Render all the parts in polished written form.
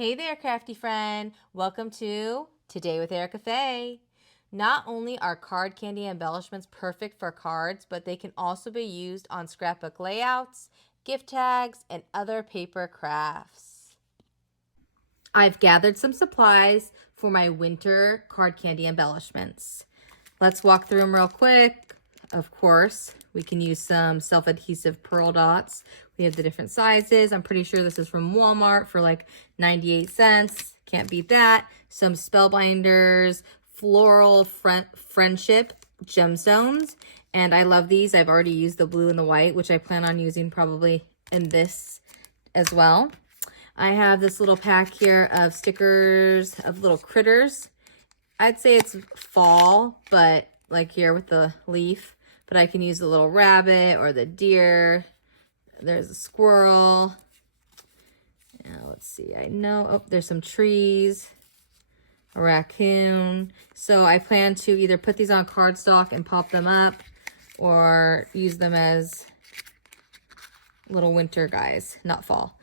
Hey there, crafty friend. Welcome to Today with Erica Faye. Not only are card candy embellishments perfect for cards, but they can also be used on scrapbook layouts, gift tags, and other paper crafts. I've gathered some supplies for my winter card candy embellishments. Let's walk through them real quick. Of course, we can use some self-adhesive pearl dots. We have the different sizes. I'm pretty sure this is from Walmart for like 98 cents. Can't beat that. Some spellbinders, floral friendship gemstones. And I love these. I've already used the blue and the white, which I plan on using probably in this as well. I have this little pack here of stickers of little critters. I'd say it's fall, but like here with the leaf, but I can use the little rabbit or the deer. There's a squirrel. Now let's see, I know, oh, there's some trees, a raccoon. So I plan to either put these on cardstock and pop them up or use them as little winter guys, not fall.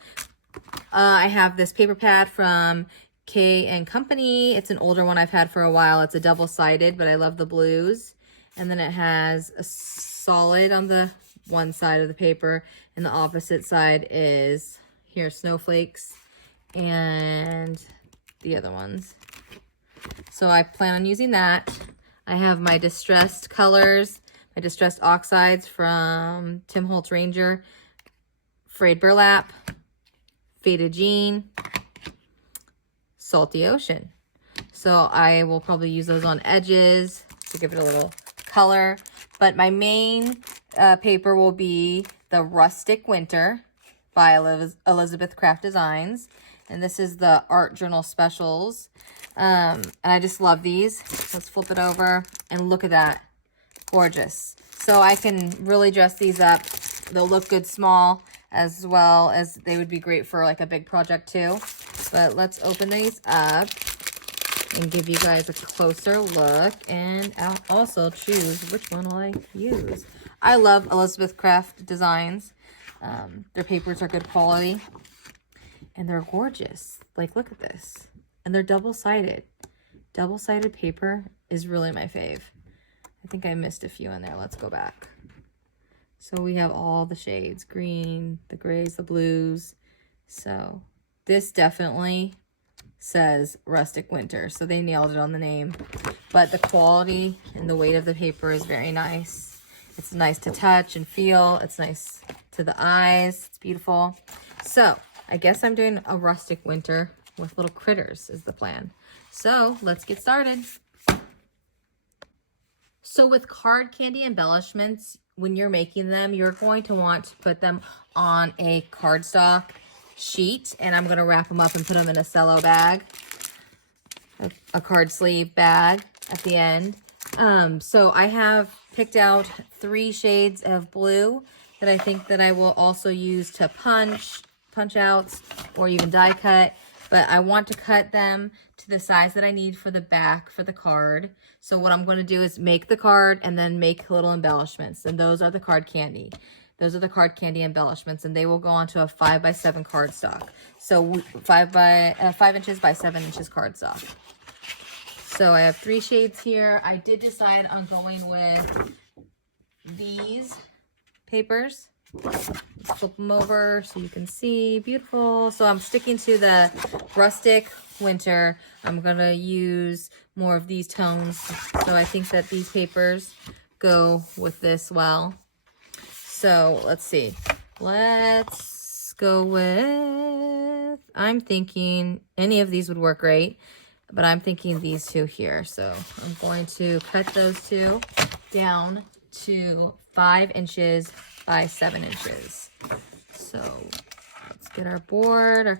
I have this paper pad from K & Company. It's an older one I've had for a while. It's a double-sided, but I love the blues. And then it has a solid on the one side of the paper, and the opposite side is here snowflakes and the other ones. So I plan on using that. I have my distressed colors, my distressed oxides from Tim Holtz Ranger, frayed burlap, faded jean, salty ocean. So I will probably use those on edges to give it a little color. But my main paper will be the Rustic Winter by Elizabeth Craft Designs. And this is the Art Journal Specials. And I just love these. Let's flip it over and look at that. Gorgeous. So I can really dress these up. They'll look good small, as well as they would be great for like a big project too. But let's open these up and give you guys a closer look, and I'll also choose which one will I use. I love Elizabeth Craft Designs. Their papers are good quality and they're gorgeous. Like, look at this. And they're double-sided. Double-sided paper is really my fave. I think I missed a few in there. Let's go back. So we have all the shades, green, the grays, the blues. So this definitely says Rustic Winter. So they nailed it on the name. But the quality and the weight of the paper is very nice. It's nice to touch and feel. It's nice to the eyes. It's beautiful. So I guess I'm doing a Rustic Winter with little critters is the plan. So let's get started. So with card candy embellishments, when you're making them, you're going to want to put them on a cardstock sheet, and I'm going to wrap them up and put them in a cello bag, a card sleeve bag at the end. So I have picked out 3 shades of blue that I think that I will also use to punch outs or even die cut, but I want to cut them to the size that I need for the back for the card. So what I'm going to do is make the card and then make little embellishments, and those are the card candy. Those are the card candy embellishments, and they will go onto a 5x7 cardstock. So 5 inches by 7 inches cardstock. So I have 3 shades here. I did decide on going with these papers. Let's flip them over so you can see. Beautiful. So I'm sticking to the Rustic Winter. I'm going to use more of these tones. So I think that these papers go with this well. So let's see. Let's go with, I'm thinking any of these would work great, but I'm thinking these 2 here. So I'm going to cut those 2 down to 5 inches by 7 inches. So let's get our board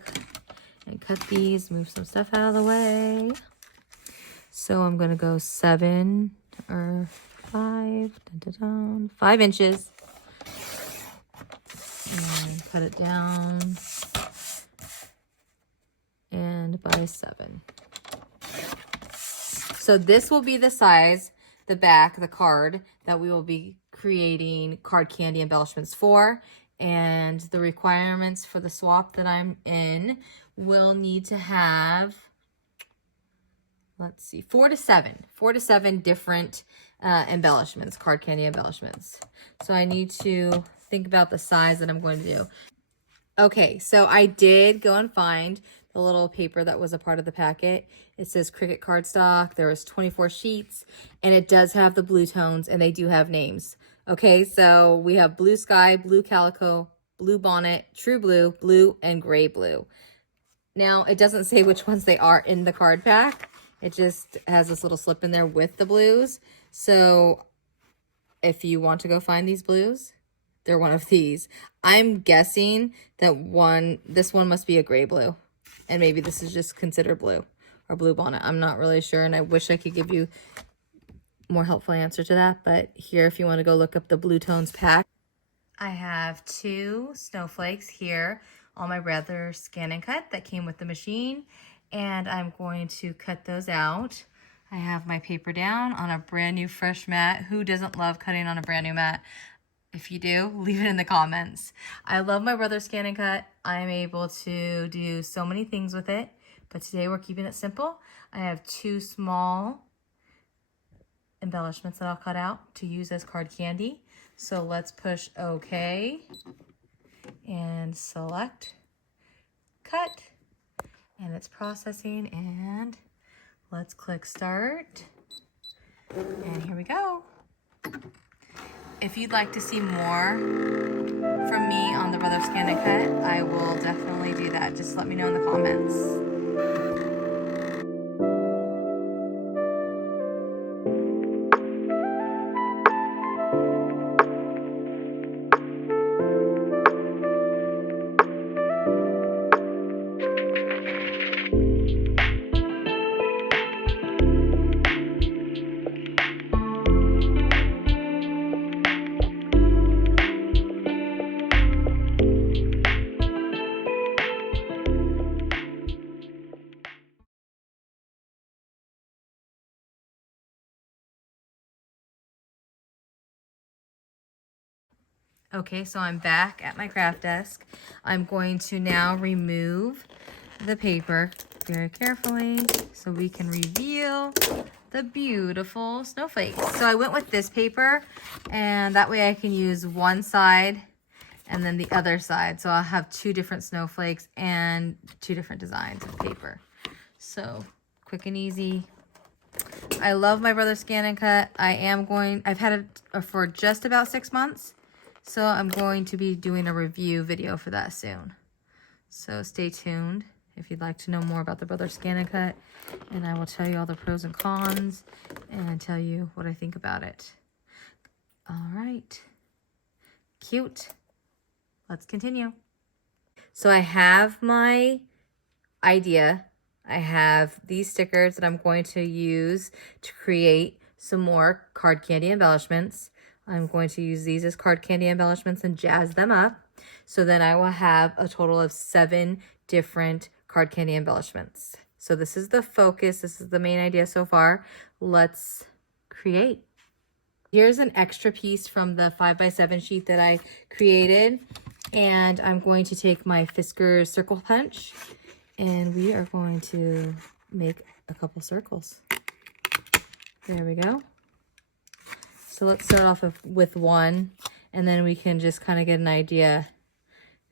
and cut these, move some stuff out of the way. So I'm going to go 7 or 5, 5 inches. And cut it down and by 7. So this will be the size, the back, the card that we will be creating card candy embellishments for. And the requirements for the swap that I'm in will need to have, let's see, 4 to 7 different embellishments, card candy embellishments. So I need to think about the size that I'm going to do. Okay, so I did go and find the little paper that was a part of the packet. It says Cricut cardstock. There was 24 sheets, and it does have the blue tones, and they do have names. Okay, so we have blue sky, blue calico, blue bonnet, true blue, blue, and gray blue. Now, it doesn't say which ones they are in the card pack. It just has this little slip in there with the blues. So if you want to go find these blues, they're one of these. I'm guessing that this one must be a gray blue. And maybe this is just considered blue or blue bonnet. I'm not really sure. And I wish I could give you more helpful answer to that. But here, if you want to go look up the blue tones pack. I have 2 snowflakes here on my Brother Scan and Cut that came with the machine. And I'm going to cut those out. I have my paper down on a brand new fresh mat. Who doesn't love cutting on a brand new mat? If you do, leave it in the comments. I love my Brother Scan and Cut. I'm able to do so many things with it, but today we're keeping it simple. I have 2 small embellishments that I'll cut out to use as card candy. So let's push OK and select cut, and it's processing, and let's click start, and here we go. If you'd like to see more from me on the Brother Scan and Cut, I will definitely do that. Just let me know in the comments. Okay, so I'm back at my craft desk. I'm going to now remove the paper very carefully so we can reveal the beautiful snowflakes. So I went with this paper, and that way I can use one side and then the other side. So I'll have 2 different snowflakes and 2 different designs of paper. So quick and easy. I love my Brother Scan and Cut. I've had it for just about 6 months. So I'm going to be doing a review video for that soon. So stay tuned if you'd like to know more about the Brother Scan and Cut. And I will tell you all the pros and cons and tell you what I think about it. All right. Cute. Let's continue. So I have my idea. I have these stickers that I'm going to use to create some more card candy embellishments. I'm going to use these as card candy embellishments and jazz them up. So then I will have a total of 7 different card candy embellishments. So this is the focus. This is the main idea so far. Let's create. Here's an extra piece from the 5x7 sheet that I created. And I'm going to take my Fiskars circle punch, and we are going to make a couple circles. There we go. So let's start off with 1, and then we can just kind of get an idea.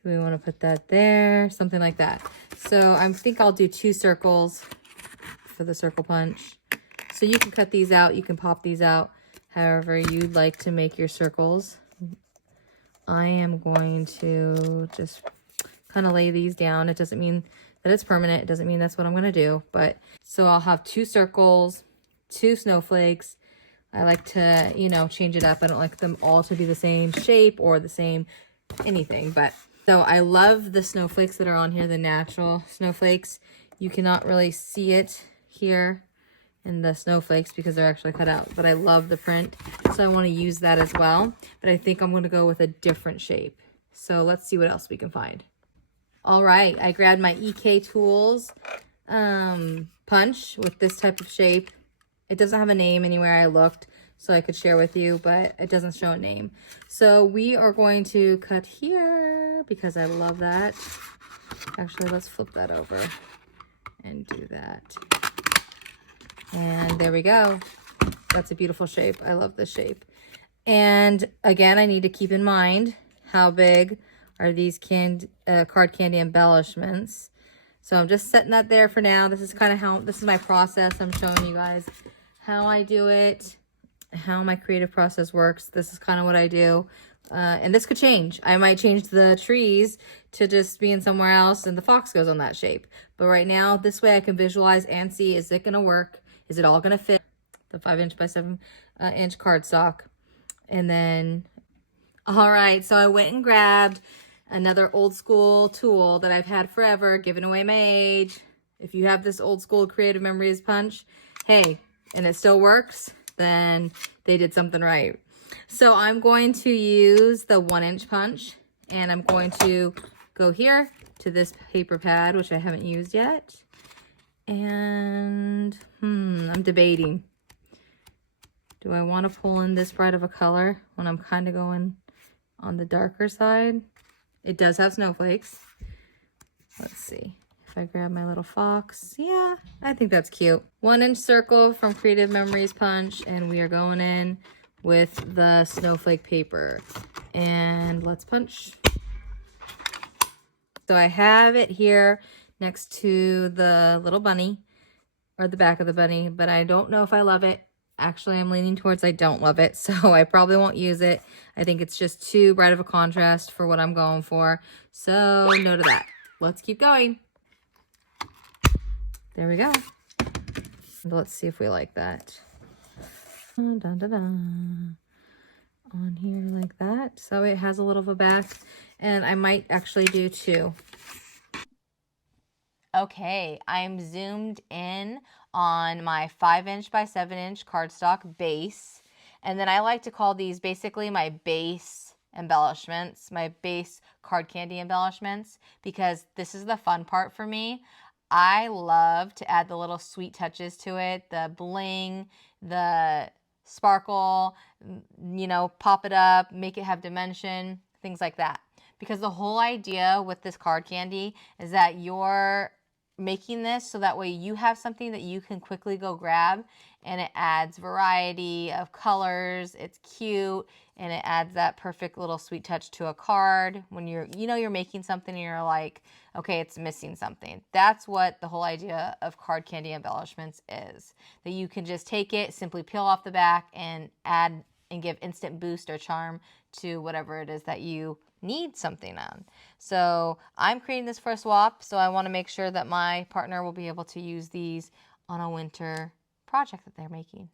Do we want to put that there? Something like that. So I think I'll do 2 circles for the circle punch. So you can cut these out. You can pop these out however you'd like to make your circles. I am going to just kind of lay these down. It doesn't mean that it's permanent. It doesn't mean that's what I'm going to do. But so I'll have 2 circles, 2 snowflakes. I like to, you know, change it up. I don't like them all to be the same shape or the same anything. But so I love the snowflakes that are on here, the natural snowflakes. You cannot really see it here in the snowflakes because they're actually cut out. But I love the print, so I want to use that as well. But I think I'm going to go with a different shape. So let's see what else we can find. All right, I grabbed my EK Tools punch with this type of shape. It doesn't have a name anywhere I looked, so I could share with you, but it doesn't show a name. So we are going to cut here because I love that. Actually, let's flip that over and do that. And there we go. That's a beautiful shape. I love this shape. And again, I need to keep in mind how big are these card candy embellishments. So I'm just setting that there for now. This is kind of this is my process. I'm showing you guys how I do it, how my creative process works. This is kind of what I do. And this could change. I might change the trees to just being somewhere else and the fox goes on that shape. But right now, this way I can visualize and see, is it going to work? Is it all going to fit? The 5" by 7" inch cardstock. And then, all right, so I went and grabbed another old school tool that I've had forever, giving away my age. If you have this old school Creative Memories punch, hey, and it still works, then they did something right. So I'm going to use the 1" punch, and I'm going to go here to this paper pad, which I haven't used yet. And I'm debating. Do I want to pull in this bright of a color when I'm kind of going on the darker side? It does have snowflakes. Let's see. If I grab my little fox. Yeah, I think that's cute. 1" circle from Creative Memories punch. And we are going in with the snowflake paper. And let's punch. So I have it here next to the little bunny. Or the back of the bunny. But I don't know if I love it. Actually, I'm leaning towards I don't love it, so I probably won't use it. I think it's just too bright of a contrast for what I'm going for. So, no to that. Let's keep going. There we go. And let's see if we like that. Dun, dun, dun, dun. On here like that. So it has a little of a back, and I might actually do 2. Okay, I'm zoomed in on my 5" by 7" cardstock base. And then I like to call these basically my base embellishments, my base card candy embellishments, because this is the fun part for me. I love to add the little sweet touches to it, the bling, the sparkle, you know, pop it up, make it have dimension, things like that. Because the whole idea with this card candy is that you're making this so that way you have something that you can quickly go grab, and it adds variety of colors, it's cute, and it adds that perfect little sweet touch to a card when you're making something and you're like, okay, it's missing something. That's what the whole idea of card candy embellishments is, that you can just take it, simply peel off the back, and add and give instant boost or charm to whatever it is that you need something on. So I'm creating this for a swap, so I want to make sure that my partner will be able to use these on a winter project that they're making.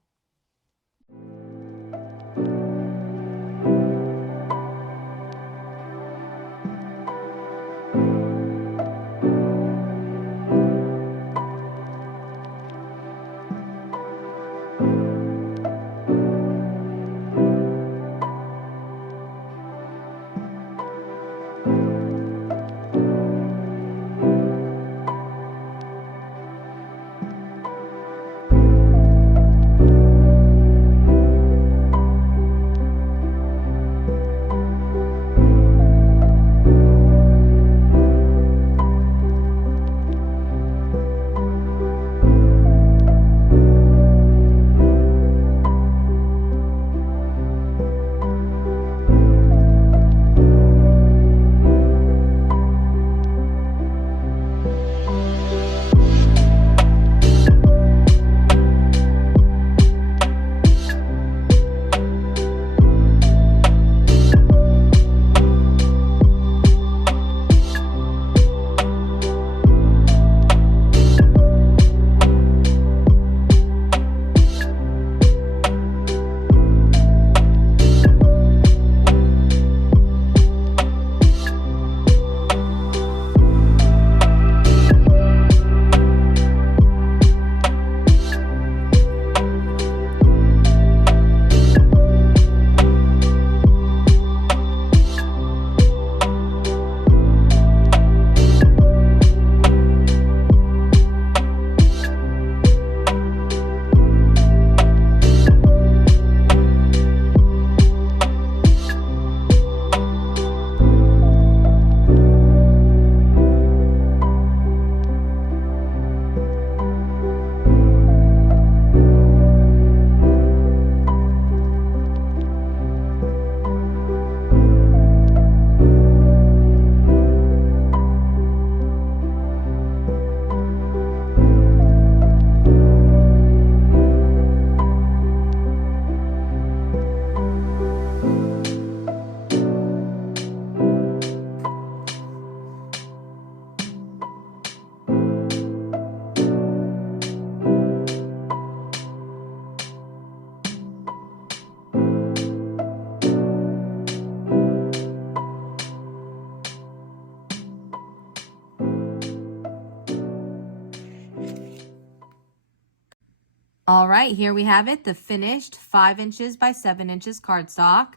All right, here we have it, the finished 5 inches by 7 inches cardstock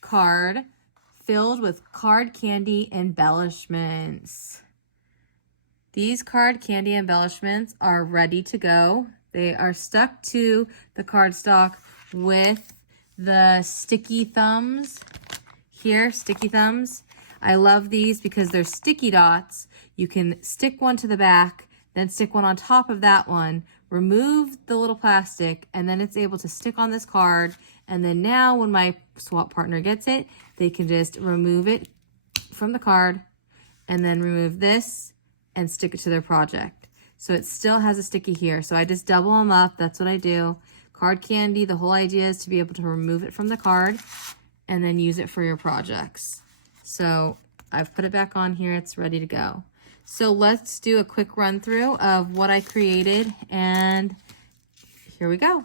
card filled with card candy embellishments. These card candy embellishments are ready to go. They are stuck to the cardstock with the sticky thumbs. Here, sticky thumbs. I love these because they're sticky dots. You can stick one to the back, then stick one on top of that one, remove the little plastic, and then it's able to stick on this card. And then now when my swap partner gets it, they can just remove it from the card and then remove this and stick it to their project. So it still has a sticky here. So I just double them up. That's what I do. Card candy, the whole idea is to be able to remove it from the card and then use it for your projects. So I've put it back on here. It's ready to go. So let's do a quick run through of what I created, and here we go.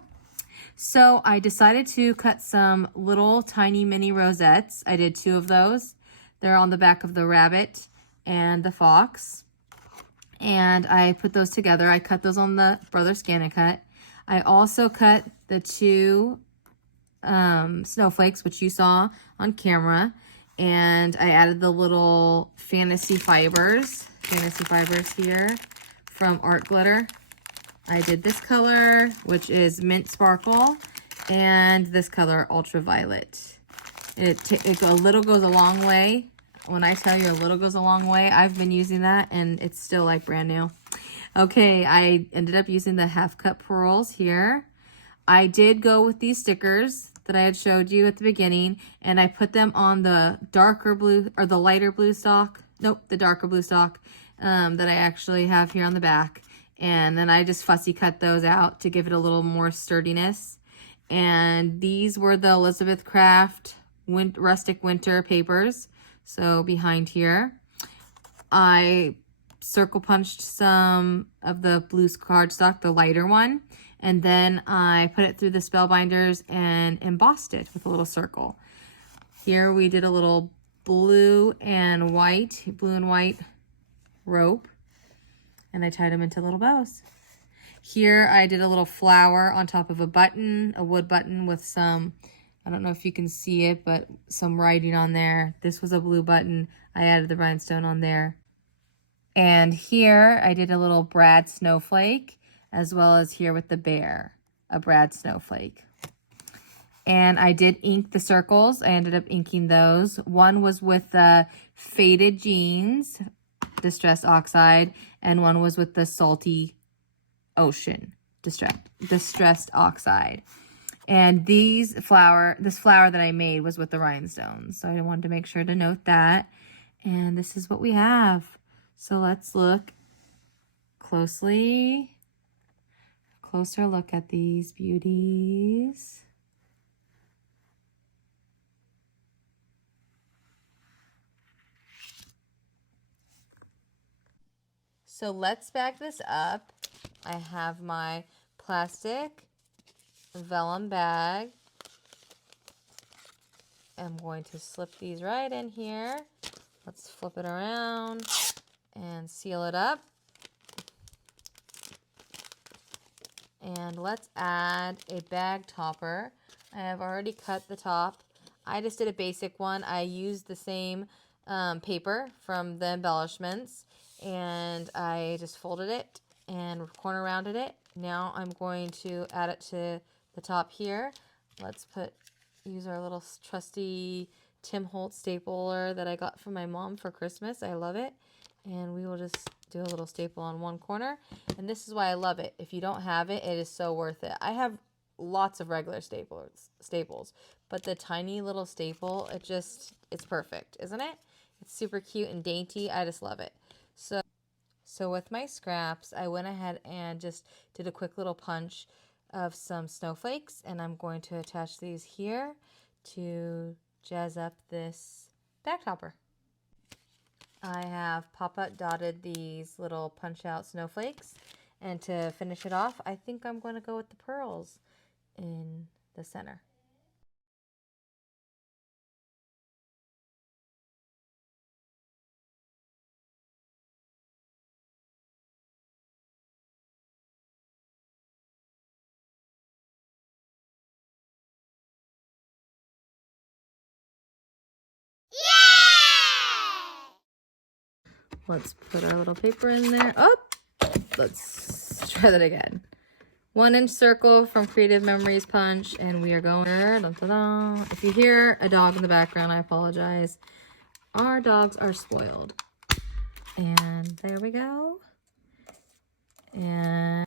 So I decided to cut some little tiny mini rosettes. I did 2 of those. They're on the back of the rabbit and the fox. And I put those together. I cut those on the Brother Scan & Cut. I also cut the 2 snowflakes, which you saw on camera. And I added the little fantasy fibers here from Art Glitter. I did this color, which is Mint Sparkle, and this color, Ultraviolet. A little goes a long way. When I tell you a little goes a long way, I've been using that, and it's still like brand new. Okay, I ended up using the half cup pearls here. I did go with these stickers that I had showed you at the beginning, and I put them on the darker blue, or the lighter blue stock. Nope, the darker blue stock that I actually have here on the back. And then I just fussy cut those out to give it a little more sturdiness. And these were the Elizabeth Craft Rustic Winter papers. So behind here, I circle punched some of the blue cardstock, the lighter one, and then I put it through the spellbinders and embossed it with a little circle. Here we did a little blue and white rope, and I tied them into little bows. Here I did a little flower on top of a button, a wood button with some, I don't know if you can see it, but some writing on there. This was a blue button. I added the rhinestone on there. And here I did a little Brad snowflake, as well as here with the bear, a Brad snowflake. And I did ink the circles. I ended up inking those. One was with the Faded Jeans, Distressed Oxide, and one was with the Salty Ocean, Distressed Oxide. And this flower that I made was with the rhinestones. So I wanted to make sure to note that. And this is what we have. So let's look closer look at these beauties. So let's bag this up. I have my plastic vellum bag. I'm going to slip these right in here. Let's flip it around and seal it up. And let's add a bag topper. I have already cut the top. I just did a basic one. I used the same paper from the embellishments, and I just folded it and corner rounded it. Now I'm going to add it to the top here. Let's use our little trusty Tim Holtz stapler that I got from my mom for Christmas. I love it. And we will just do a little staple on one corner. And this is why I love it. If you don't have it, it is so worth it. I have lots of regular staples, but the tiny little staple, it's perfect, isn't it? It's super cute and dainty. I just love it. So with my scraps, I went ahead and just did a quick little punch of some snowflakes, and I'm going to attach these here to jazz up this bag topper. I have pop-up dotted these little punch-out snowflakes, and to finish it off, I think I'm going to go with the pearls in the center. Let's put our little paper in there. Oh, let's try that again. 1-inch circle from Creative Memories Punch, and we are going. Dun, dun, dun. If you hear a dog in the background, I apologize. Our dogs are spoiled. And there we go. And